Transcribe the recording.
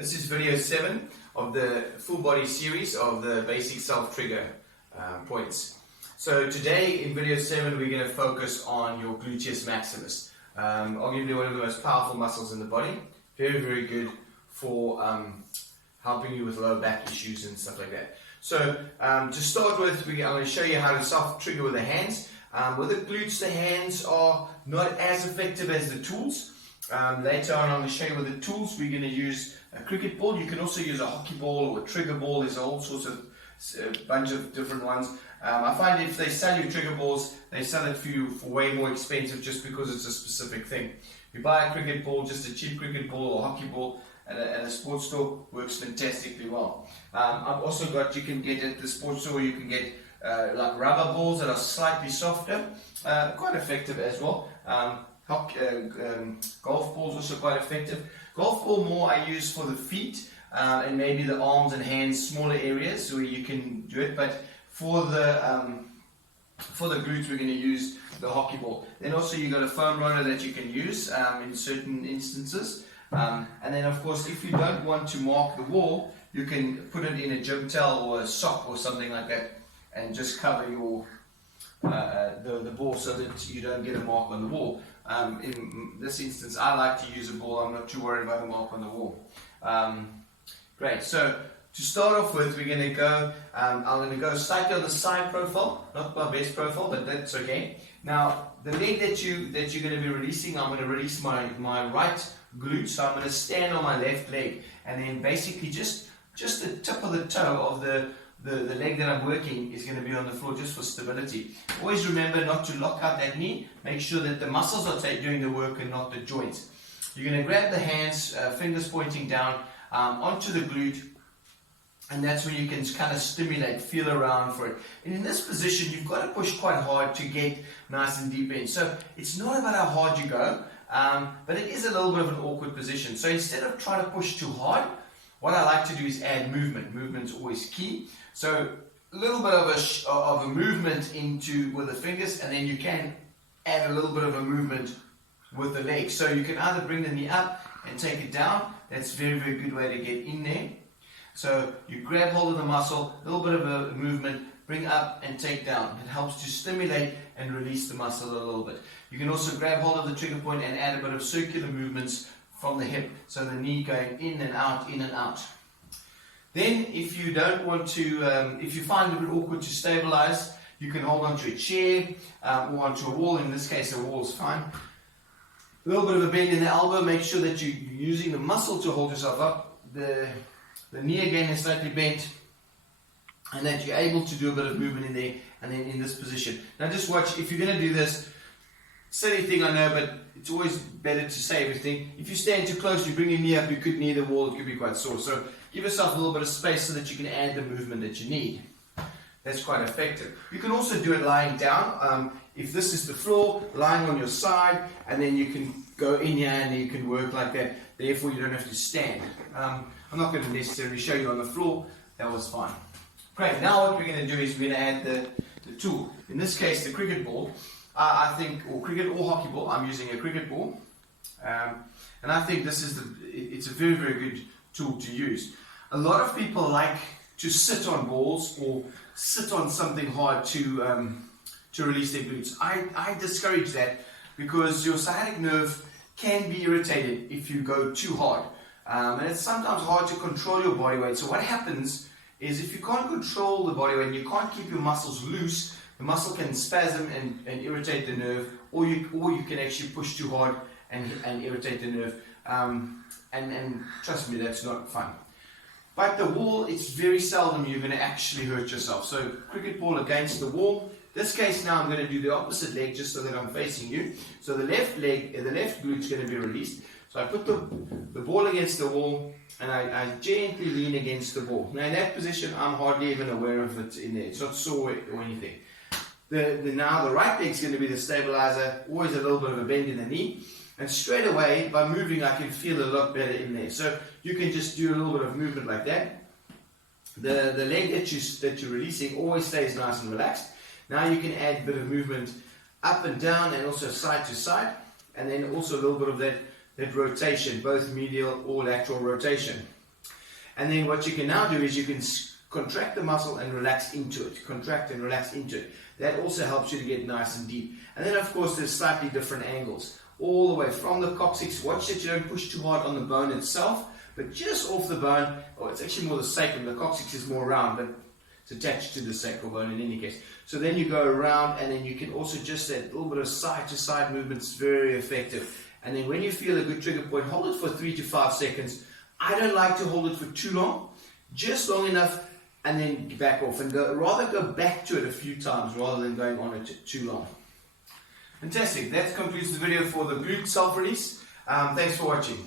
This is video 7 of the full body series of the basic self trigger points. So today in video 7 we're going to focus on your gluteus maximus. Arguably one of the most powerful muscles in the body. Very good for helping you with lower back issues and stuff like that. So to start with, I'm going to show you how to self trigger with the hands. With the glutes, the hands are not as effective as the tools. Later on, I'm going to show you with the tools. We're going to use a cricket ball. You can also use a hockey ball or a trigger ball. There's all sorts of bunch of different ones. I find if they sell you trigger balls, they sell it for you for way more expensive just because it's a specific thing. You buy a cricket ball, just a cheap cricket ball or hockey ball at a sports store, works fantastically well. I've also got, you can get at the sports store, you can get like rubber balls that are slightly softer, quite effective as well. Golf balls also quite effective. Golf ball more I use for the feet and maybe the arms and hands, smaller areas where you can do it. But for the glutes, we're going to use the hockey ball. Then also you got a foam roller that you can use in certain instances. And then of course, if you don't want to mark the wall, you can put it in a gym towel or a sock or something like that, and just cover your the ball so that you don't get a mark on the wall. In this instance, I like to use a ball. I'm not too worried about the mark on the wall. Great. So to start off with, we're going to go. I'm going to go slightly on the side profile, not my best profile, but that's okay. Now the leg that you're going to be releasing, I'm going to release my right glute. So I'm going to stand on my left leg, and then basically just the tip of the toe of the leg that I'm working is going to be on the floor just for stability. Always remember not to lock out that knee. Make sure that the muscles are doing the work and not the joints. You're going to grab the hands, fingers pointing down onto the glute, and that's where you can kind of stimulate, feel around for it. And in this position, you've got to push quite hard to get nice and deep in. So it's not about how hard you go, but it is a little bit of an awkward position. So instead of trying to push too hard, what I like to do is add movement. Movement's always key. So a little bit of a movement with the fingers, and then you can add a little bit of a movement with the legs. So you can either bring the knee up and take it down. That's a very good way to get in there. So you grab hold of the muscle, a little bit of a movement, bring up and take down. It helps to stimulate and release the muscle a little bit. You can also grab hold of the trigger point and add a bit of circular movements from the hip, so the knee going in and out, in and out. Then if you don't want to, if you find it a bit awkward to stabilize, you can hold onto a chair or onto a wall. In this case, a wall is fine. A little bit of a bend in the elbow, make sure that you're using the muscle to hold yourself up. The knee again is slightly bent, and that you're able to do a bit of movement in there, and then in this position. Now just watch, if you're going to do this, silly thing I know, but it's always better to say everything. If you stand too close, you bring your knee up, you could knee the wall, it could be quite sore. So give yourself a little bit of space so that you can add the movement that you need. That's quite effective. You can also do it lying down. If this is the floor, lying on your side, and then you can go in here and you can work like that. Therefore, you don't have to stand. I'm not going to necessarily show you on the floor. That was fine. Great. Now what we're going to do is we're going to add the tool. In this case, the cricket ball. I think, or cricket or hockey ball. I'm using a cricket ball, and I think this is it's a very good tool to use. A lot of people like to sit on balls or sit on something hard to release their glutes. I discourage that because your sciatic nerve can be irritated if you go too hard, and it's sometimes hard to control your body weight. So what happens is if you can't control the body weight and you can't keep your muscles loose, the muscle can spasm and irritate the nerve, or you can actually push too hard and irritate the nerve. And trust me, that's not fun. But the wall, it's very seldom you're going to actually hurt yourself. So cricket ball against the wall. This case now I'm going to do the opposite leg just so that I'm facing you. So the left leg, the left glute is going to be released. So I put the ball against the wall, and I gently lean against the ball. Now in that position, I'm hardly even aware of it in there. It's not sore or anything. Now the right leg is going to be the stabilizer, always a little bit of a bend in the knee, and straight away by moving I can feel a lot better in there. So you can just do a little bit of movement like that. The leg that you're releasing always stays nice and relaxed. Now you can add a bit of movement up and down and also side to side, and then also a little bit of that rotation, both medial or lateral rotation. And then what you can now do is you can contract the muscle and relax into it. Contract and relax into it. That also helps you to get nice and deep. And then of course there's slightly different angles. All the way from the coccyx. Watch that you don't push too hard on the bone itself, but just off the bone, or it's actually more the sacrum. The coccyx is more round, but it's attached to the sacral bone in any case. So then you go around, and then you can also just that little bit of side to side movement is very effective. And then when you feel a good trigger point, hold it for 3 to 5 seconds. I don't like to hold it for too long, just long enough, and then back off, and rather go back to it a few times rather than going on it too long. Fantastic. That concludes the video for the glute self-release. Thanks for watching.